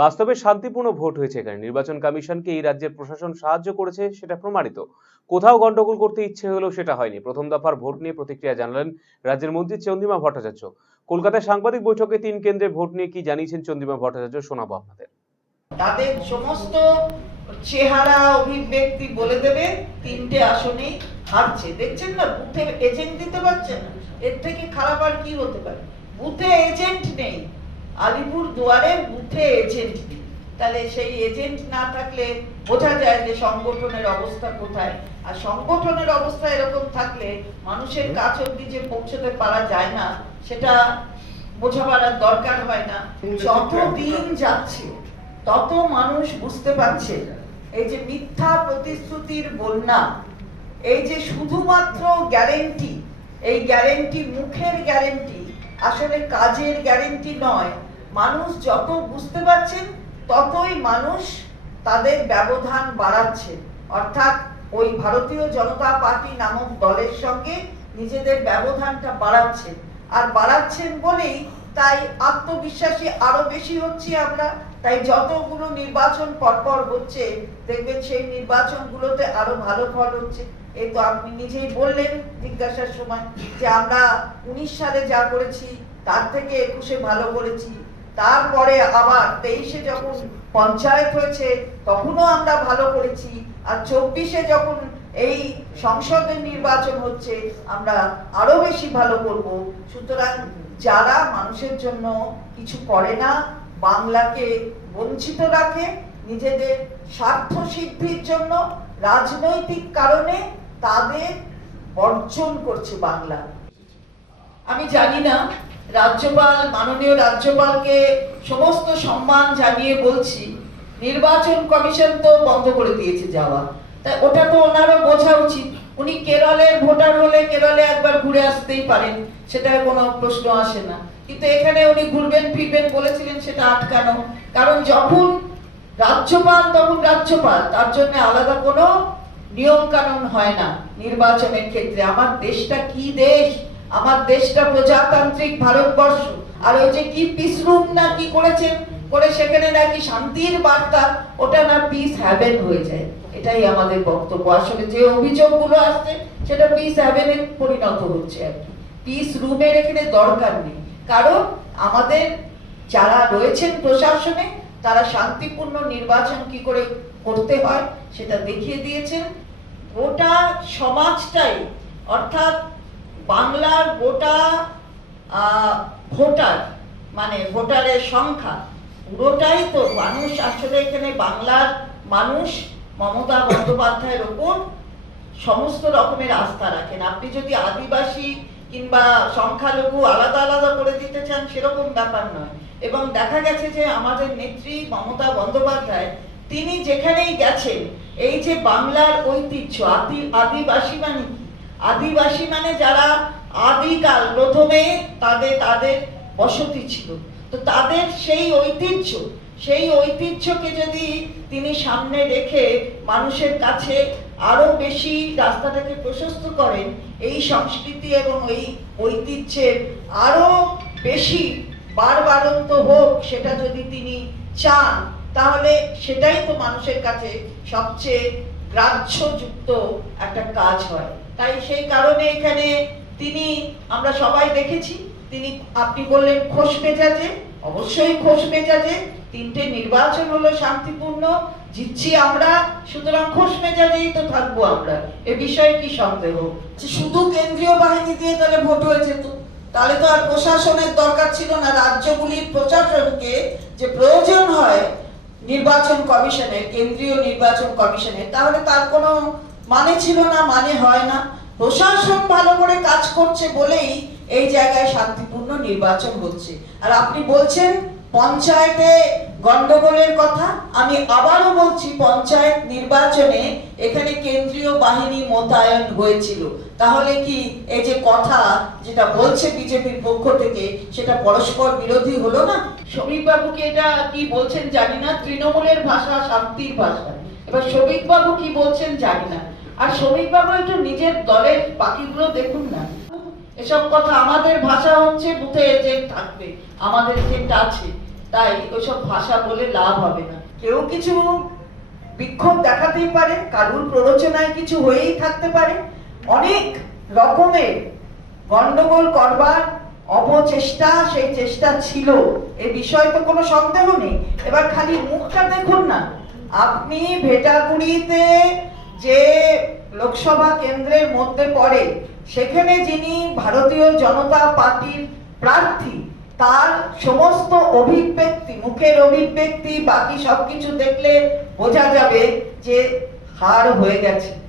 বাস্তবে শান্তিপূর্ণ ভোট হয়েছে এখানে। নির্বাচন কমিশনকে এই রাজ্যের প্রশাসন সাহায্য করেছে সেটা প্রমাণিত। কোথাও গন্ডগোল করতে ইচ্ছে হলেও সেটা হয়নি। প্রথম দফার ভোট নিয়ে প্রতিক্রিয়া জানালেন রাজ্যের মন্ত্রী চন্দ্রিমা ভট্টাচার্য। কলকাতায় সাংবাদিক বৈঠকে তিন কেন্দ্রে ভোট নিয়ে কি জানিয়েছেন চন্দ্রিমা ভট্টাচার্য শোনাবো আপনাদের। তাদের সমস্ত চেহারা অভিব্যক্তি বলে দেবে, তিনটে আসনেই হারছে। দেখছেন না বুথে এজেন্ট দিতে পারছে না। এর থেকে খারাপ আর কি হতে পারে? বুথে এজেন্ট নেই। আলিপুর দুয়ারের বুথে এজেন্ট নেই তাহলে সেই এজেন্ট না থাকলে বোঝা যায় যে সংগঠনের অবস্থা কোথায়। আর সংগঠনের অবস্থা এরকম থাকলে মানুষের কাছ অব্দি যে পৌঁছতে পারা যায় না সেটা বোঝাবার দরকার হয় না। যত দিন যাচ্ছে তত মানুষ বুঝতে পারছে এই যে মিথ্যা প্রতিশ্রুতির বন্যা এই যে শুধুমাত্র গ্যারেন্টি এই গ্যারেন্টি মুখের গ্যারেন্টি আসলে কাজের গ্যারেন্টি নয় মানুষ যত বুঝতে পারছেন, ততই মানুষ তাদের ব্যবধান বাড়াচ্ছে। অর্থাৎ ওই ভারতীয় জনতা পার্টি নামক দলের সঙ্গে নিজেদের ব্যবধানটা বাড়াচ্ছে। আর বাড়াচ্ছেন বলেই তাই আত্মবিশ্বাসী আরও বেশি হচ্ছে আমরা। তাই যতগুলো নির্বাচন পরপর হচ্ছে, দেখবেন সেই নির্বাচনগুলোতে আরও ভালো ফল হচ্ছে। এই তো আপনি নিজেই বললেন জিজ্ঞাসার সময় যে আমরা উনিশ সালে যা করেছি, তার থেকে একুশে ভালো করেছি। তারপরে আবার তেইশে যখন পঞ্চায়েত হয়েছে, তখনও আমরা ভালো করেছি। আর চব্বিশে যখন এই সংসদের নির্বাচন হচ্ছে, আমরা আরও বেশি ভালো করব। সুতরাং যারা মানুষের জন্য কিছু করে না, বাংলাকে বঞ্চিত রাখে, নিজেদের স্বার্থ সিদ্ধির জন্য, রাজনৈতিক কারণে তাদের বর্জন করছে বাংলা। আমি জানি না রাজ্যপাল, মাননীয় রাজ্যপালকে সমস্ত সম্মান জানিয়ে বলছি, নির্বাচন কমিশন তো বন্ধ করে দিয়েছে যাওয়া। তাই ওটা তো ওনারও বোঝা উচিত। উনি কেরলের ভোটার হলে কেরলে একবার ঘুরে আসতেই পারেন, সেটা কোনো প্রশ্ন আসে না। কিন্তু এখানে উনি ঘুরবেন, ফিরবেন বলেছিলেন সেটা আটকানো। কারণ যখন রাজ্যপাল তখন রাজ্যপাল, তার জন্য আলাদা কোনো নিয়ম কানুন হয় না নির্বাচনের ক্ষেত্রে। আমার দেশটা কি দেশ? আমার দেশটা প্রজাতান্ত্রিক ভারতবর্ষ। আর ওই যে কি পিস রুম না কি করেছেন করে সেখানে নাকি শান্তির বার্তা, ওটা না পিস হ্যাভেন হয়ে যায়। এটাই আমাদের বক্তব্য। আসলে যে অভিযোগগুলো আসছে, সেটা পিস হ্যাভেনে পরিণত হচ্ছে আর কি। পিস রুমের এখানে দরকার নেই। কারণ আমাদের যারা রয়েছেন প্রশাসনে, তারা শান্তিপূর্ণ নির্বাচন কি করে করতে হয়, সেটা দেখিয়ে দিয়েছেন। গোটা সমাজটাই, অর্থাৎ বাংলার গোটা ভোটার মানে ভোটারের সংখ্যা, পুরোটাই তো মানুষ আসলে এখানে বাংলার মানুষ, মমতা বন্দ্যোপাধ্যায়ের ওপর সমস্ত রকমের আস্থা রাখেন। আপনি যদি আদিবাসী কিংবা সংখ্যালঘু আলাদা আলাদা করে দিতে চান, সেরকম ব্যাপার নয়। এবং দেখা গেছে যে আমাদের নেত্রী মমতা বন্দ্যোপাধ্যায়, তিনি যেখানেই গেছেন, এই যে বাংলার ঐতিহ্য, আদি, আদিবাসী মানে আদিবাসী মানে যারা আদিকাল প্রথমে তাদের তাদের বসতি ছিল। তো তাদের সেই ঐতিহ্য, সেই ঐতিহ্যকে যদি তিনি সামনে রেখে মানুষের কাছে আরও বেশি রাস্তাটাকে প্রশস্ত করেন, এই সংস্কৃতি এবং এই ঐতিহ্যের আরও বেশি বারবারন্ত হোক সেটা যদি তিনি চান, তাহলে সেটাই তো মানুষের কাছে সবচেয়ে গ্রাহ্যযুক্ত একটা কাজ হয়। তাই সেই কারণে এখানে তিনি, আমরা সবাই দেখেছি, তিনি, আপনি বললেন খোশ মেজাজে, অবশ্যই খোশ মেজাজে। তিনটে নির্বাচন হলো শান্তিপূর্ণ, জিতছি আমরা, সুতরাং খোশ মেজাজেই তো থাকব আমরা। এ বিষয়ে কি সন্দেহ? শুধু কেন্দ্রীয় বাহিনী দিয়ে তাহলে ভোট হয়েছে তো তাহলে তো আর প্রশাসনের দরকার ছিল না, রাজ্যগুলির প্রশাসনকে যে প্রয়োজন হয় নির্বাচন কমিশনের, কেন্দ্রীয় নির্বাচন কমিশনের, তাহলে তার কোনো মানে ছিল না মানে হয় না। প্রশাসন ভালো করে কাজ করছে বলেই এই জায়গায় শান্তিপূর্ণ নির্বাচন হচ্ছে। আর আপনি বলছেন, পঞ্চায়েতে গন্ডগোলের কথা আমি আবারও বলছি, পঞ্চায়েত নির্বাচনে এখানে কেন্দ্রীয় বাহিনী মোতায়েন হয়েছিল। তাহলে কি এই যে কথা যেটা বলছে বিজেপির পক্ষ থেকে, সেটা পরস্পর বিরোধী হলো না? শ্রমিক বাবুকে এটা কি বলছেন জানি না, তৃণমূলের ভাষা, শান্তির ভাষা। এবার শ্রমিক বাবু কি বলছেন জানি না। আর শ্রমিক বাবু একটু নিজের দলের বাকিগুলো দেখুন না। এসব কথা আমাদের ভাষা হচ্ছে, বুথে এজেন্ট থাকবে, আমাদের এজেন্ট আছে তাই ওইসব ভাষা বলে লাভ হবে না। কেউ কিছু বিক্ষোভ দেখাতেই পারে, কারুর প্ররোচনায় কিছু হয়েই থাকতে পারে। অনেক রকমের গন্ডগোল করবার অপচেষ্টা সেই চেষ্টা ছিল। এ বিষয়ে তো কোনো সন্দেহ নেই। এবার খালি মুখটা দেখুন না। আপনি ভেটাগুড়িতে যে লোকসভা কেন্দ্রের মধ্যে পড়ে, সেখানে যিনি ভারতীয় জনতা পার্টির প্রার্থী তার সমস্ত অভিব্যক্তি মুখের অভিব্যক্তি বাকি সবকিছু দেখলে বোঝা যাবে যে হার হয়ে গেছে।